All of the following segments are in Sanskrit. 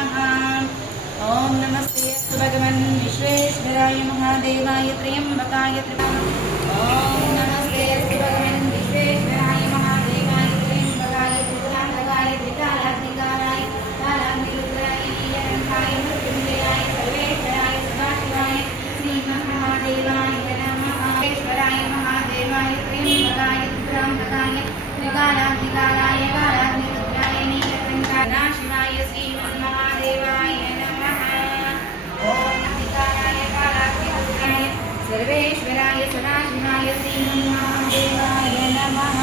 नमः। ॐ नमस्ते अस्तु भगवन् विश्वेश्वराय महादेवाय त्र्यम्बकाय ॐ नमस्ते अस्तु भगवन् विश्वेश्वराय महादेवाय त्र्यम्बकाय त्रिपुरान्तकाय त्रिकालाग्निकालाय कालाग्निरुद्राय नीलकण्ठाय मृत्युञ्जयाय सर्वेश्वराय सदाशिवाय श्रीमन्महादेवाय नमः। ईश्वराय महादेवाय त्र्यम्बकाय त्रिपुरान्तकाय त्रिकालाग्निकालाय कालाग्निरुद्राय नीलकण्ठाय सदाशिवाय श्रीमन्महादेवाय नमः। ॐ कालाय कालाग्निरुद्राय सर्वेश्वराय सदाशिवाय श्रीमन्महादेवाय नमः।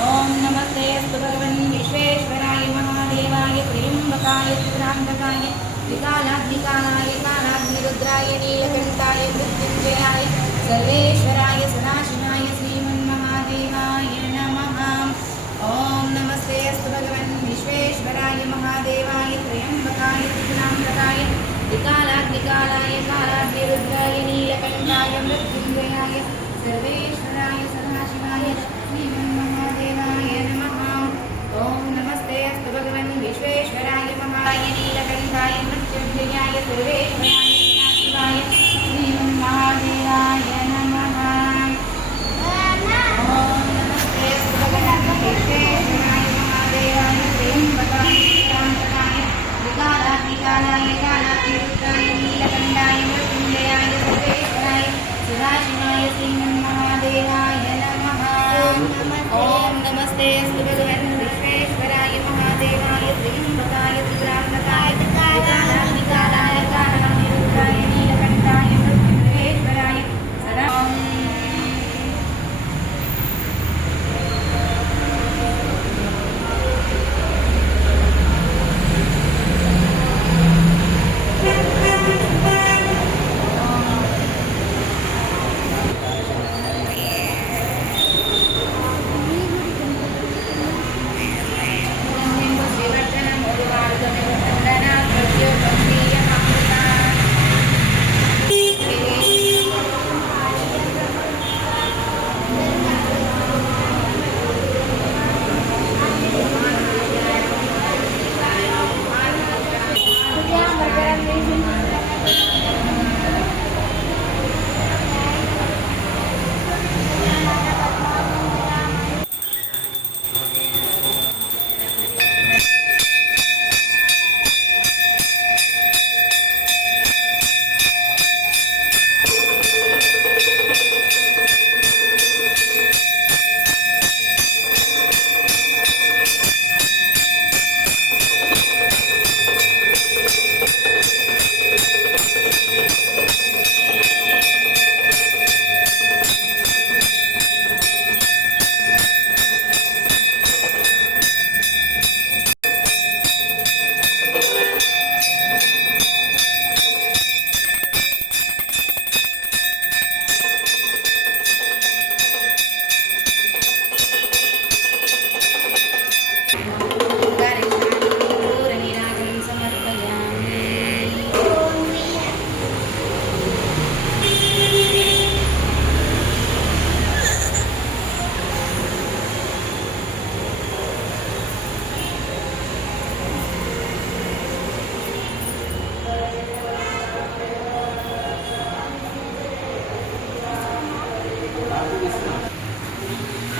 ॐ नमस्ते अस्तु भगवन् विश्वेश्वराय महादेवाय त्र्यम्बकाय त्रिपुरान्तकाय त्रिकालाग्निकालाय कालाग्निरुद्राय नीलकण्ठाय मृत्युञ्जयाय सर्वेश्वराय सदाशिवाय श्रीमन्महादेवाय नमः। ॐ नमस्ते अस्तु भगवन् विश्वेश्वराय महादेवाय त्र्यम्बकाय त्रिपुरान्तकाय त्रिकालाग्निकालाय कालाग्निरुद्राय नीलकण्ठाय मृत्युञ्जयाय सर्वेश्वराय सदाशिवाय श्रीमन्महादेवाय नमः। ॐ नमस्ते अस्तु भगवन् विश्वेश्वराय महाय नीलकण्ठाय मृत्युञ्जयाय सर्वेश्वराय सदाशिवाय श्रीमन्महादेवाय नमः। ॐ नमस्ते अस्तु भगवन् विश्वेश्वराय महादेवाय त्र्यम्बकाय त्रिपुरान्तकाय त्रिकालाग्निकालाय कालाग्निरुद्राय नीलकण्ठाय मृत्युञ्जयाय सर्वेश्वराय सदाशिवाय श्रीमन्महादेवाय नमः। ॐ नमस्ते अस्तु भगवन् विश्वेश्वराय महादेवाय त्र्यम्बकाय त्रिपुरान्तकाय त्रिकालाग्निकालाय कालाग्निरुद्राय नीलकण्ठाय मृत्युञ्जयेश्वराय सदा पूरनिराजनं समर्पयामि।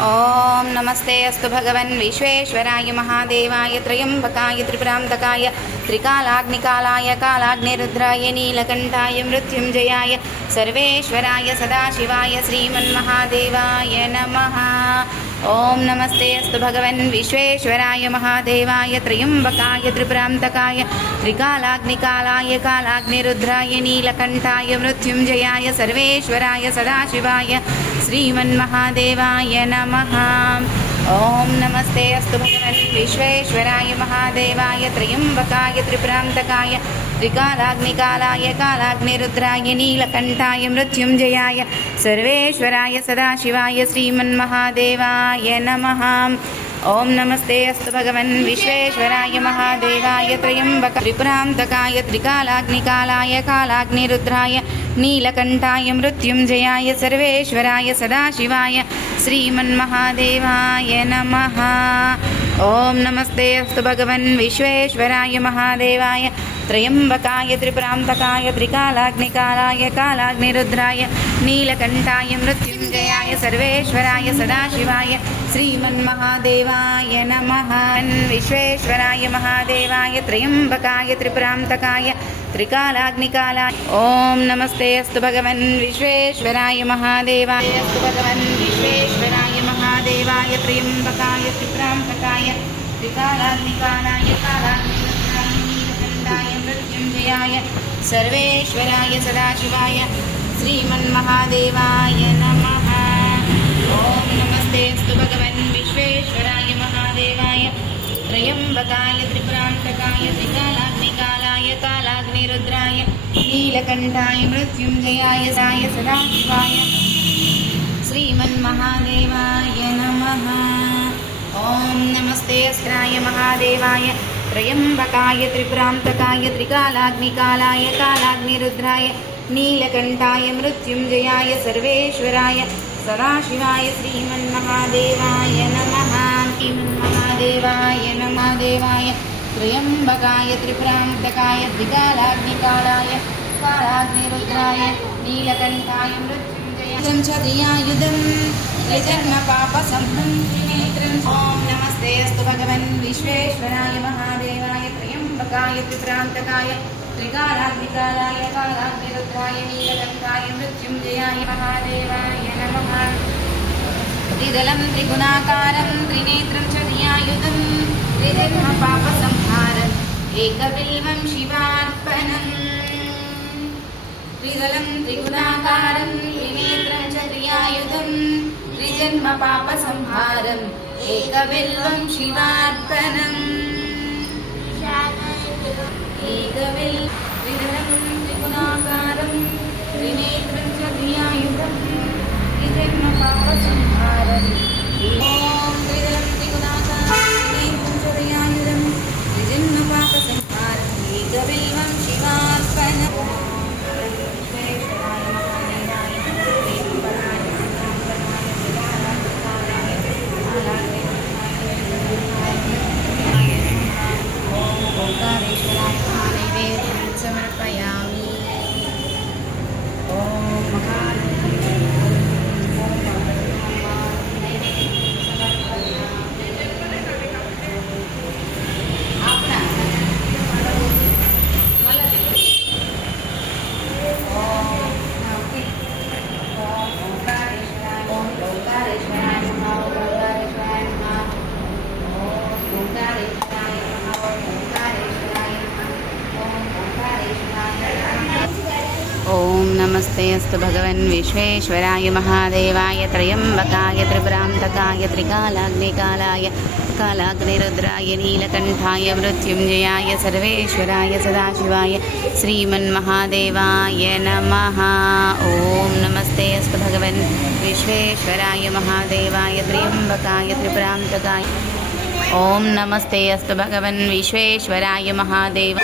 ॐ नमस्ते अस्तु भगवन् विश्वेश्वराय महादेवाय त्र्यम्बकाय त्रिपुरान्तकाय त्रिकालाग्निकालाय कालाग्निरुद्राय नीलकण्ठाय मृत्युञ्जयाय सर्वेश्वराय सदाशिवाय श्रीमन्महादेवाय नमः। ॐ नमस्ते अस्तु भगवन् विश्वेश्वराय महादेवाय त्र्यम्बकाय त्रिपुरान्तकाय त्रिकालाग्निकालाय कालाग्निरुद्राय नीलकण्ठाय मृत्युञ्जयाय सर्वेश्वराय सदाशिवाय श्रीमन्महादेवाय नमः। ॐ नमस्ते अस्तु भगवन् विश्वेश्वराय महादेवाय त्र्यम्बकाय त्रिपुरान्तकाय त्रिकालाग्निकालाय कालाग्निरुद्राय नीलकण्ठाय मृत्युञ्जयाय सर्वेश्वराय सदाशिवाय श्रीमन्महादेवाय नमः। ॐ नमस्ते अस्तु भगवन् विश्वेश्वराय महादेवाय त्र्यम्बकाय त्रिपुरान्तकाय त्रिकालाग्निकालाय कालाग्निरुद्राय नीलकण्ठाय मृत्युञ्जयाय सर्वेश्वराय सदाशिवाय श्रीमन्महादेवाय नमः। ॐ नमस्ते अस्तु भगवन् विश्वेश्वराय महादेवाय त्र्यम्बकाय त्रिपुरान्तकाय त्रिकालाग्निकालाय कालाग्निरुद्राय नीलकण्ठाय मृत्युञ्जयाय सर्वेश्वराय सदाशिवाय श्रीमन्महादेवाय नमः। विश्वेश्वराय महादेवाय त्र्यम्बकाय त्रिपुरान्तकाय त्रिकालाग्निकालाय ॐ नमस्ते अस्तु भगवन् विश्वेश्वराय महादेवाय अस्तु भगवन् विश्वेश्वराय महादेवाय त्र्यम्बकाय त्रिपुरान्तकाय त्रिकालाग्निकालाय कालाग्निरुद्राय नीलकण्ठाय मृत्युञ्जयाय सर्वेश्वराय सदाशिवाय श्रीमन्महादेवाय नमः। ॐ नमस्ते अस्तु भगवन् विश्वेश्वराय महादेवाय त्र्यम्बकाय त्रिपुरान्तकाय त्रिकालाग्निकालाय कालाग्निरुद्राय नीलकण्ठाय मृत्युञ्जयाय साय सदाशिवाय श्रीमन्महादेवाय नमः। ॐ नमस्ते अस्त्राय महादेवाय त्र्यम्बकाय त्रिपुरान्तकाय त्रिकालाग्निकालाय कालाग्निरुद्राय नीलकण्ठाय मृत्युञ्जयाय सर्वेश्वराय सदाशिवाय श्रीमन्महादेवाय नमः। श्रीमन्महादेवाय नमः। देवाय त्र्यम्बकाय त्रिपुरान्तकाय त्रिकालाग्निकालाय कालाग्निरुद्राय नीलकण्ठाय मृत्युञ्जयाय च धियायुधं यजन्मपापसंहं त्रिनेत्रम्। ॐ नमस्ते अस्तु भगवन् विश्वेश्वराय महादेवाय त्र्यम्बकाय त्रिपुरान्तकाय त्रिकालाग्निकालाय कालाग्निरुद्राय नीलकण्ठाय मृत्युञ्जयाय महादेवाय नमः। त्रिदलं त्रिगुणाकारं त्रिनेत्रं च धियायुधं त्रिजन्मपापसंहारम् एकबिल्वं शिवार्पणम्। त्रिदलं त्रिगुणाकारं त्रिनेत्रं च धियायुधं त्रिजन्मपापसंहारम् एकबिल्वं शिवार्पणम्। त्रिदलं त्रिगुणाकारं त्रिनेत्रं च धियायुधं त्रिजन्मपापसंहारम्। ॐ त्रिदलं त्रिगुणाकारं त्रिनेत्रं च धियायुधं त्रिजन्मपापसंहारम् एकबिल्वं शिवार्पणम्। ओंकारेश्वराय नैवेद्यं समर्पयामि। ॐ ॐ नमस्ते अस्तु भगवन् विश्वेश्वराय महादेवाय त्र्यम्बकाय त्रिपुरान्तकाय त्रिकालाग्निकालाय कालाग्निरुद्राय नीलकण्ठाय मृत्युञ्जयाय सर्वेश्वराय सदाशिवाय श्रीमन्महादेवाय नमः। ॐ नमस्ते अस्तु भगवन् विश्वेश्वराय महादेवाय त्र्यम्बकाय त्रिपुरान्तकाय ॐ नमस्ते अस्तु भगवन् विश्वेश्वराय महादेव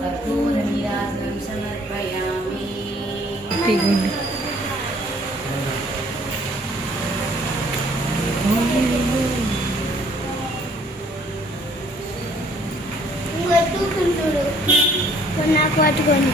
कर्पूरनीराजनं समर्पयामि। నాకు పట్టుకొని